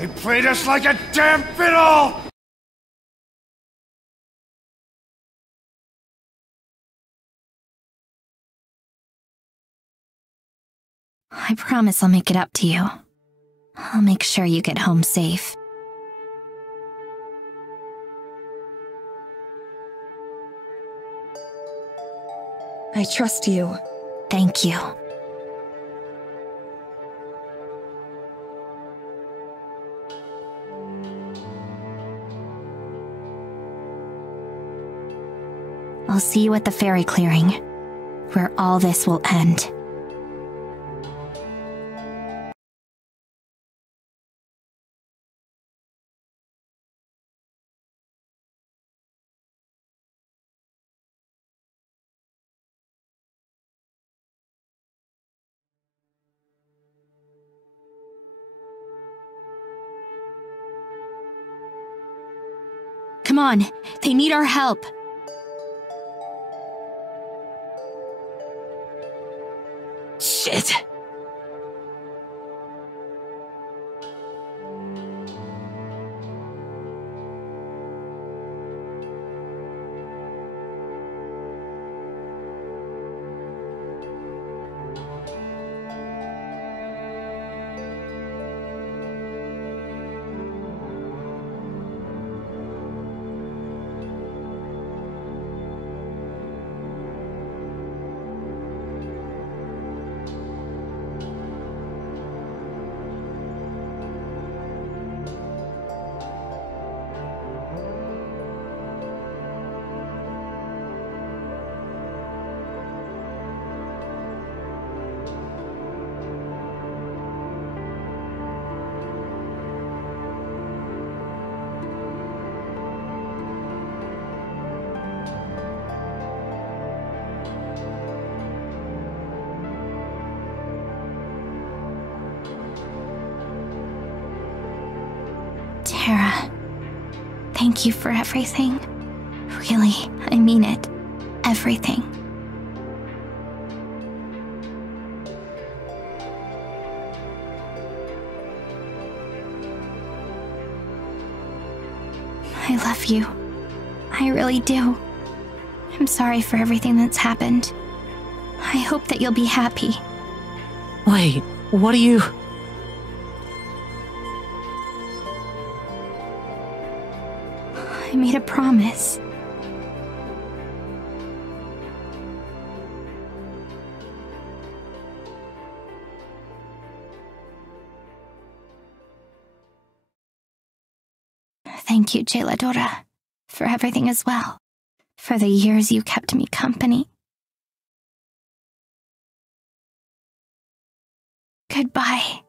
They played us like a damn fiddle! I promise I'll make it up to you. I'll make sure you get home safe. I trust you. Thank you. I'll see you at the ferry clearing, where all this will end. Come on, they need our help. Shit. Tara, thank you for everything. Really, I mean it. Everything. I love you. I really do. I'm sorry for everything that's happened. I hope that you'll be happy. Wait, what are you... I made a promise. Thank you, Jeladora, for everything as well. For the years you kept me company. Goodbye.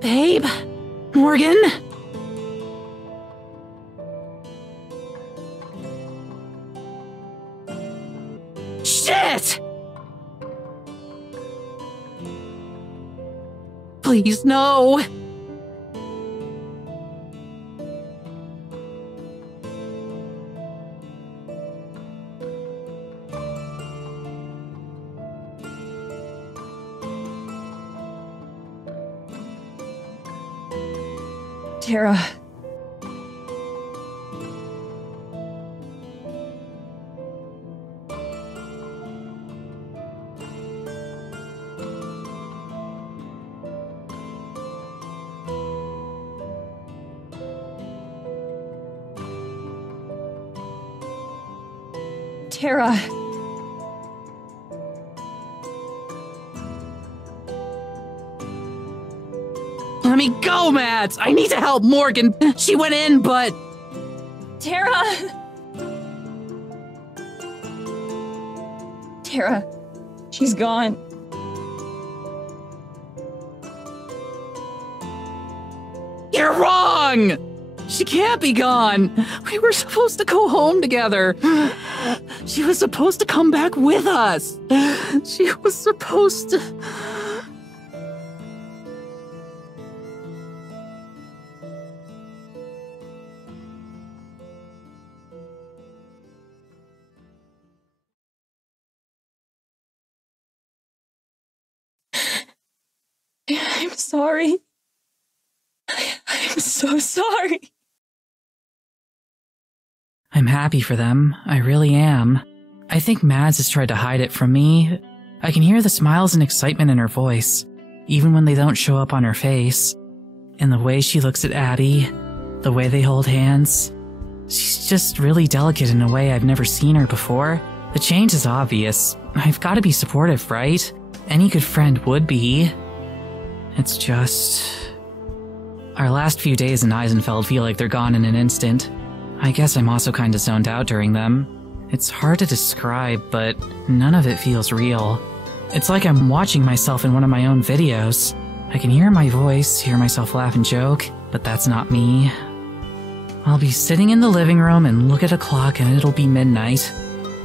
Babe? Morgan? Shit! Please, no! Tara. Tara. Let me go, Mads! I need to help Morgan! She went in, but... Tara! Tara, she's gone. You're wrong! She can't be gone! We were supposed to go home together! She was supposed to come back with us! She was supposed to... I'm sorry. I'm so sorry. I'm happy for them. I really am. I think Mads has tried to hide it from me. I can hear the smiles and excitement in her voice, even when they don't show up on her face. And the way she looks at Addie, the way they hold hands. She's just really delicate in a way I've never seen her before. The change is obvious. I've got to be supportive, right? Any good friend would be. It's just... Our last few days in Eisenfeld feel like they're gone in an instant. I guess I'm also kinda zoned out during them. It's hard to describe, but none of it feels real. It's like I'm watching myself in one of my own videos. I can hear my voice, hear myself laugh and joke, but that's not me. I'll be sitting in the living room and look at a clock and it'll be midnight.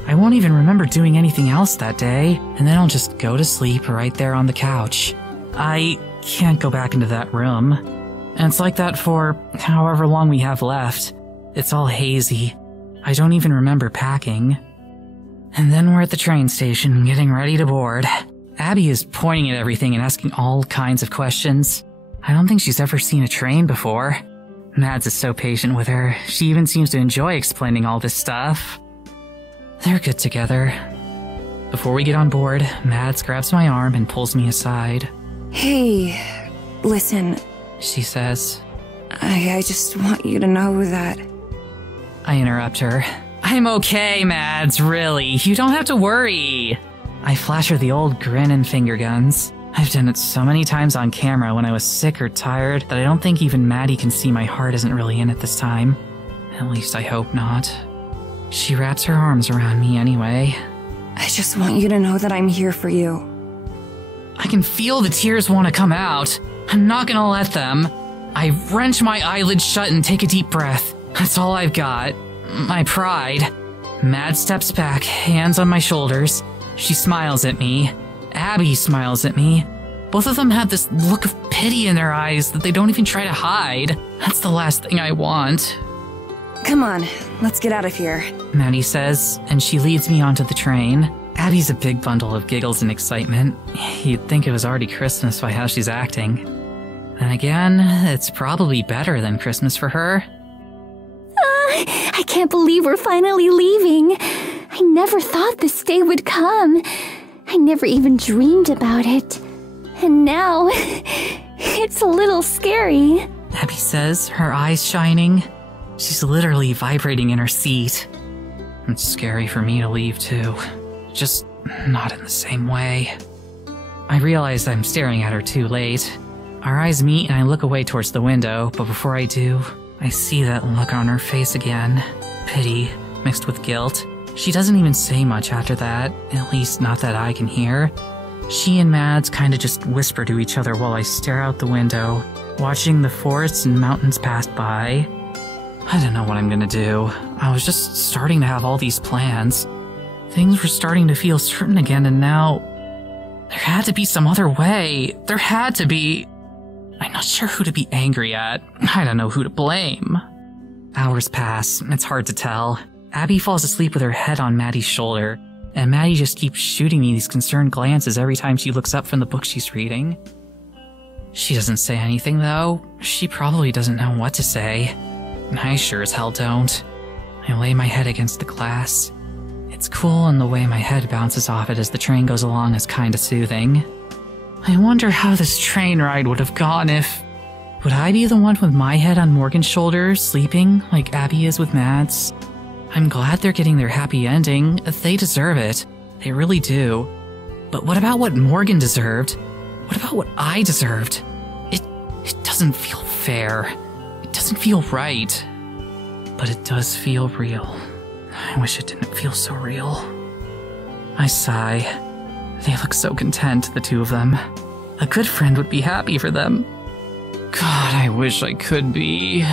I won't even remember doing anything else that day, and then I'll just go to sleep right there on the couch. I can't go back into that room. And it's like that for however long we have left. It's all hazy. I don't even remember packing. And then we're at the train station, getting ready to board. Abby is pointing at everything and asking all kinds of questions. I don't think she's ever seen a train before. Mads is so patient with her. She even seems to enjoy explaining all this stuff. They're good together. Before we get on board, Mads grabs my arm and pulls me aside. Hey, listen. She says. I just want you to know that... I interrupt her. I'm okay, Mads, really. You don't have to worry. I flash her the old grin and finger guns. I've done it so many times on camera when I was sick or tired that I don't think even Maddie can see my heart isn't really in it this time. At least I hope not. She wraps her arms around me anyway. I just want you to know that I'm here for you. I can feel the tears want to come out. I'm not gonna let them. I wrench my eyelids shut and take a deep breath. That's all I've got. My pride. Mad steps back, hands on my shoulders. She smiles at me. Abby smiles at me. Both of them have this look of pity in their eyes that they don't even try to hide. That's the last thing I want. Come on, let's get out of here. Maddie says, and she leads me onto the train. Abby's a big bundle of giggles and excitement. You'd think it was already Christmas by how she's acting. Then again, it's probably better than Christmas for her. I can't believe we're finally leaving. I never thought this day would come. I never even dreamed about it. And now, it's a little scary. Abby says, her eyes shining. She's literally vibrating in her seat. It's scary for me to leave too. Just not in the same way. I realize I'm staring at her too late. Our eyes meet and I look away towards the window, but before I do, I see that look on her face again. Pity, mixed with guilt. She doesn't even say much after that, at least not that I can hear. She and Mads kinda just whisper to each other while I stare out the window, watching the forests and mountains pass by. I don't know what I'm gonna do. I was just starting to have all these plans. Things were starting to feel certain again, and now... there had to be some other way. There had to be. I'm not sure who to be angry at. I don't know who to blame. Hours pass. It's hard to tell. Abby falls asleep with her head on Maddie's shoulder, and Maddie just keeps shooting me these concerned glances every time she looks up from the book she's reading. She doesn't say anything, though. She probably doesn't know what to say. I sure as hell don't. I lay my head against the glass. It's cool, and the way my head bounces off it as the train goes along is kinda soothing. I wonder how this train ride would have gone if... would I be the one with my head on Morgan's shoulder, sleeping like Abby is with Mads? I'm glad they're getting their happy ending. They deserve it. They really do. But what about what Morgan deserved? What about what I deserved? It doesn't feel fair. It doesn't feel right. But it does feel real. I wish it didn't feel so real. I sigh. They look so content, the two of them. A good friend would be happy for them. God, I wish I could be.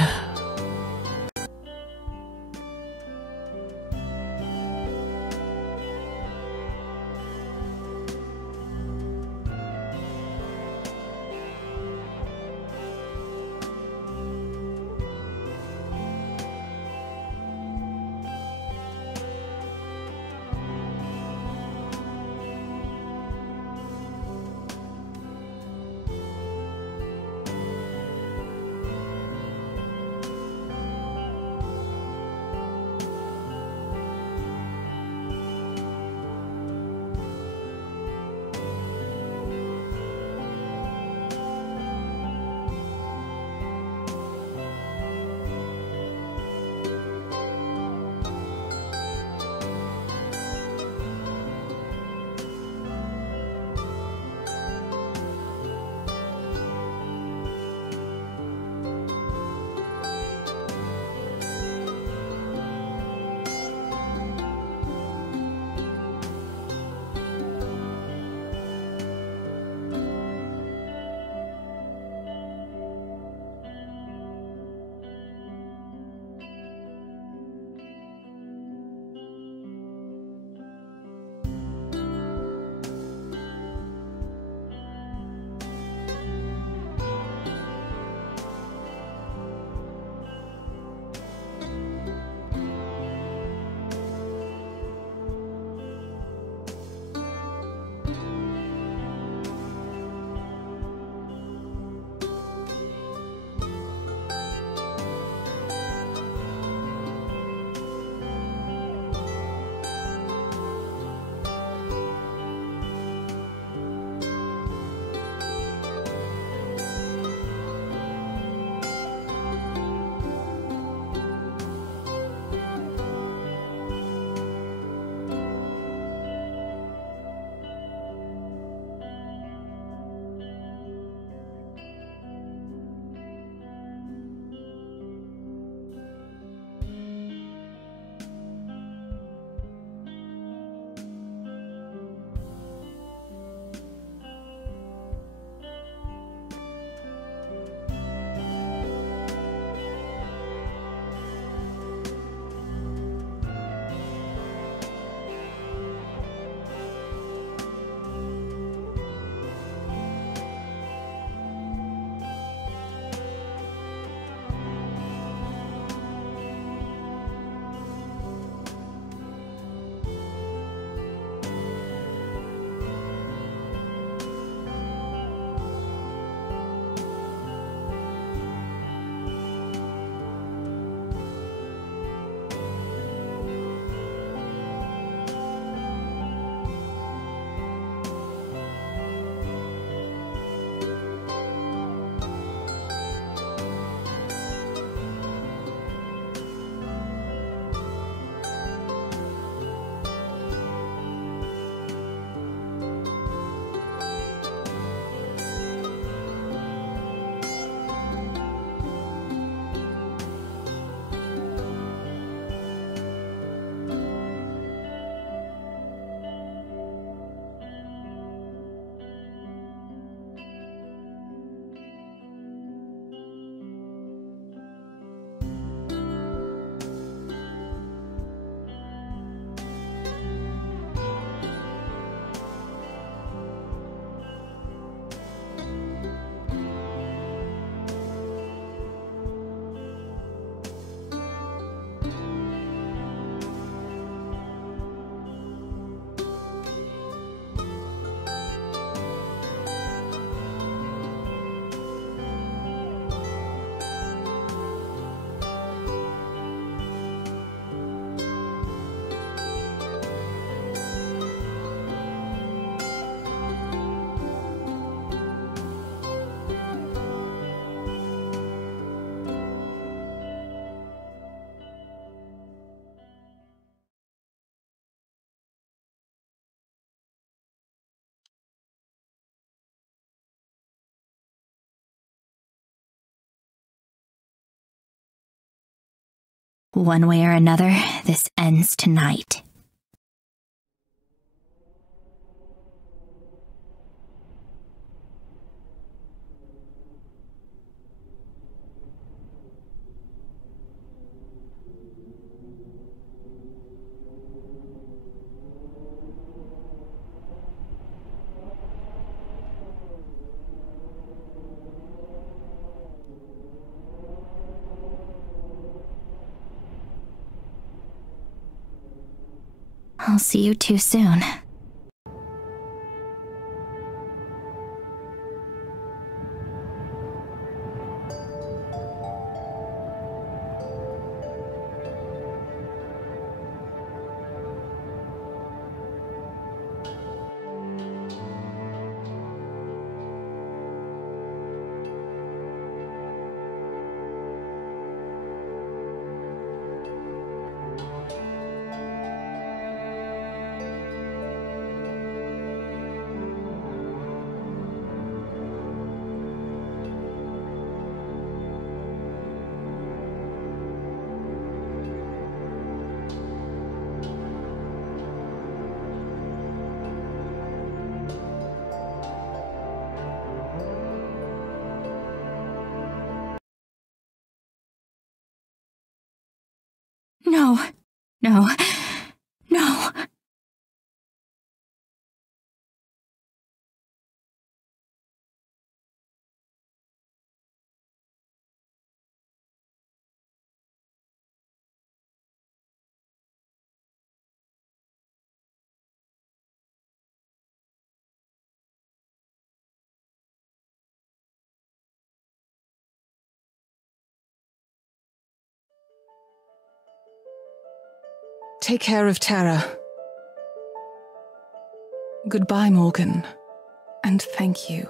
One way or another, this ends tonight. I'll see you too soon. No. No. No. Take care of Tara. Goodbye, Morgan. And thank you.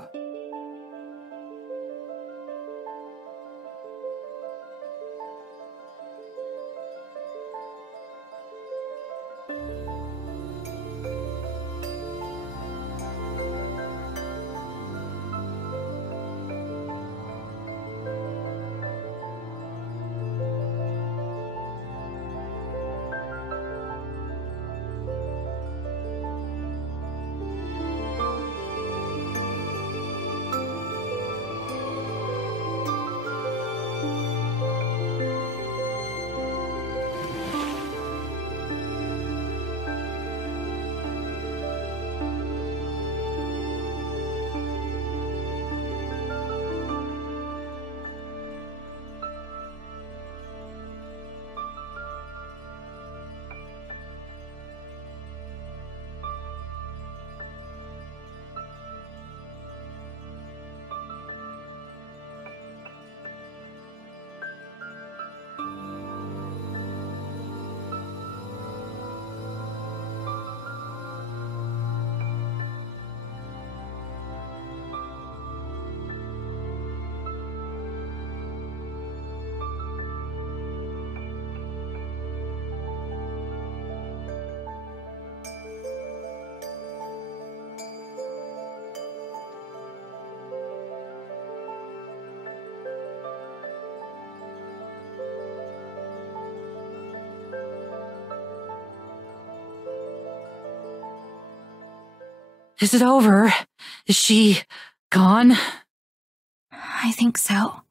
Is it over? Is she gone? I think so.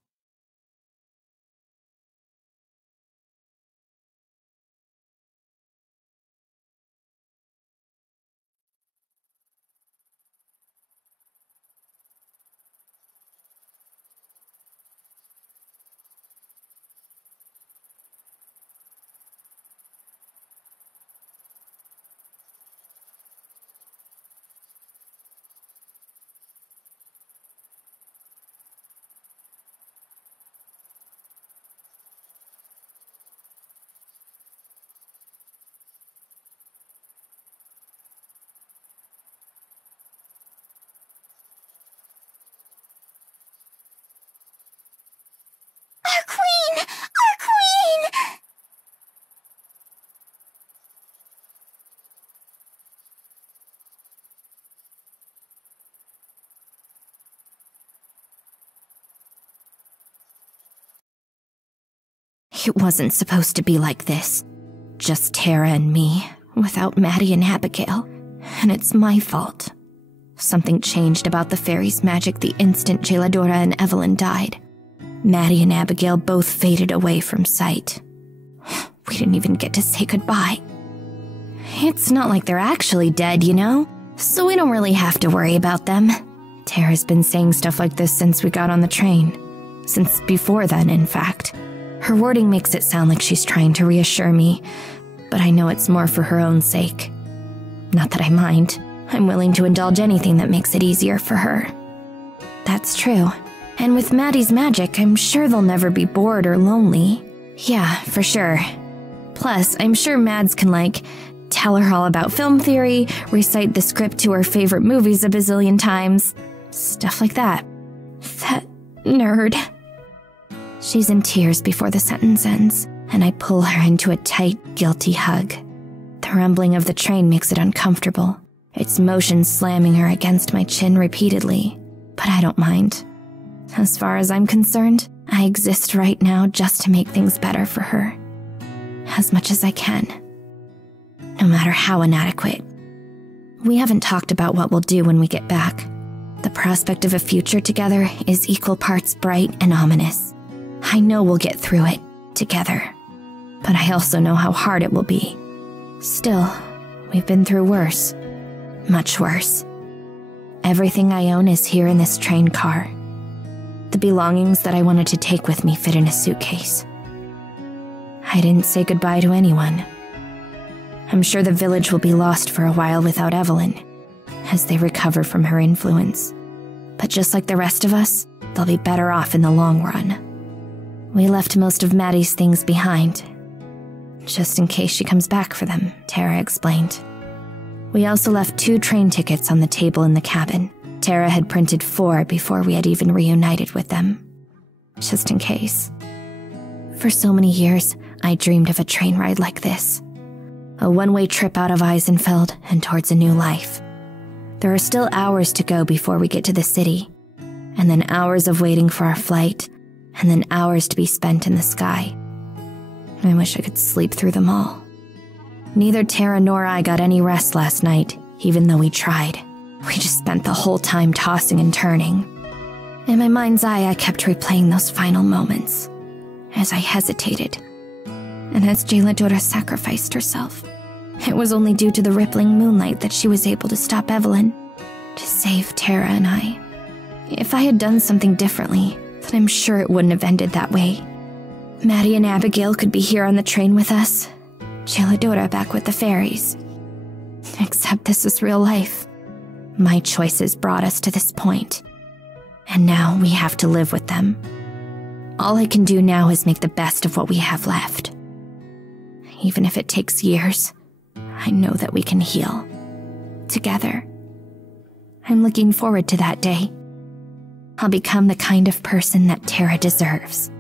It wasn't supposed to be like this. Just Tara and me, without Maddie and Abigail. And it's my fault. Something changed about the fairy's magic the instant Jeladora and Evelyn died. Maddie and Abigail both faded away from sight. We didn't even get to say goodbye. It's not like they're actually dead, you know? So we don't really have to worry about them. Tara's been saying stuff like this since we got on the train. Since before then, in fact. Her wording makes it sound like she's trying to reassure me, but I know it's more for her own sake. Not that I mind. I'm willing to indulge anything that makes it easier for her. That's true. And with Maddie's magic, I'm sure they'll never be bored or lonely. Yeah, for sure. Plus, I'm sure Mads can, tell her all about film theory, recite the script to her favorite movies a bazillion times. Stuff like that. That nerd. She's in tears before the sentence ends, and I pull her into a tight, guilty hug. The rumbling of the train makes it uncomfortable, its motion slamming her against my chin repeatedly, but I don't mind. As far as I'm concerned, I exist right now just to make things better for her. As much as I can. No matter how inadequate. We haven't talked about what we'll do when we get back. The prospect of a future together is equal parts bright and ominous. I know we'll get through it, together. But I also know how hard it will be. Still, we've been through worse. Much worse. Everything I own is here in this train car. The belongings that I wanted to take with me fit in a suitcase. I didn't say goodbye to anyone. I'm sure the village will be lost for a while without Evelyn, as they recover from her influence. But just like the rest of us, they'll be better off in the long run. We left most of Maddie's things behind, just in case she comes back for them, Tara explained. We also left 2 train tickets on the table in the cabin. Tara had printed 4 before we had even reunited with them, just in case. For so many years, I dreamed of a train ride like this. A one-way trip out of Eisenfeld and towards a new life. There are still hours to go before we get to the city, and then hours of waiting for our flight, and then hours to be spent in the sky. I wish I could sleep through them all. Neither Tara nor I got any rest last night, even though we tried. We just spent the whole time tossing and turning. In my mind's eye, I kept replaying those final moments, as I hesitated, and as Jeladora sacrificed herself. It was only due to the rippling moonlight that she was able to stop Evelyn, to save Tara and I. If I had done something differently, then I'm sure it wouldn't have ended that way. Maddie and Abigail could be here on the train with us, Jeladora back with the fairies. Except this is real life. My choices brought us to this point, and now we have to live with them. All I can do now is make the best of what we have left. Even if it takes years, I know that we can heal. Together. I'm looking forward to that day. I'll become the kind of person that Tara deserves.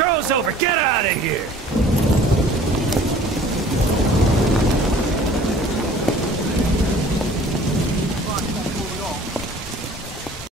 Show's over! Get out of here!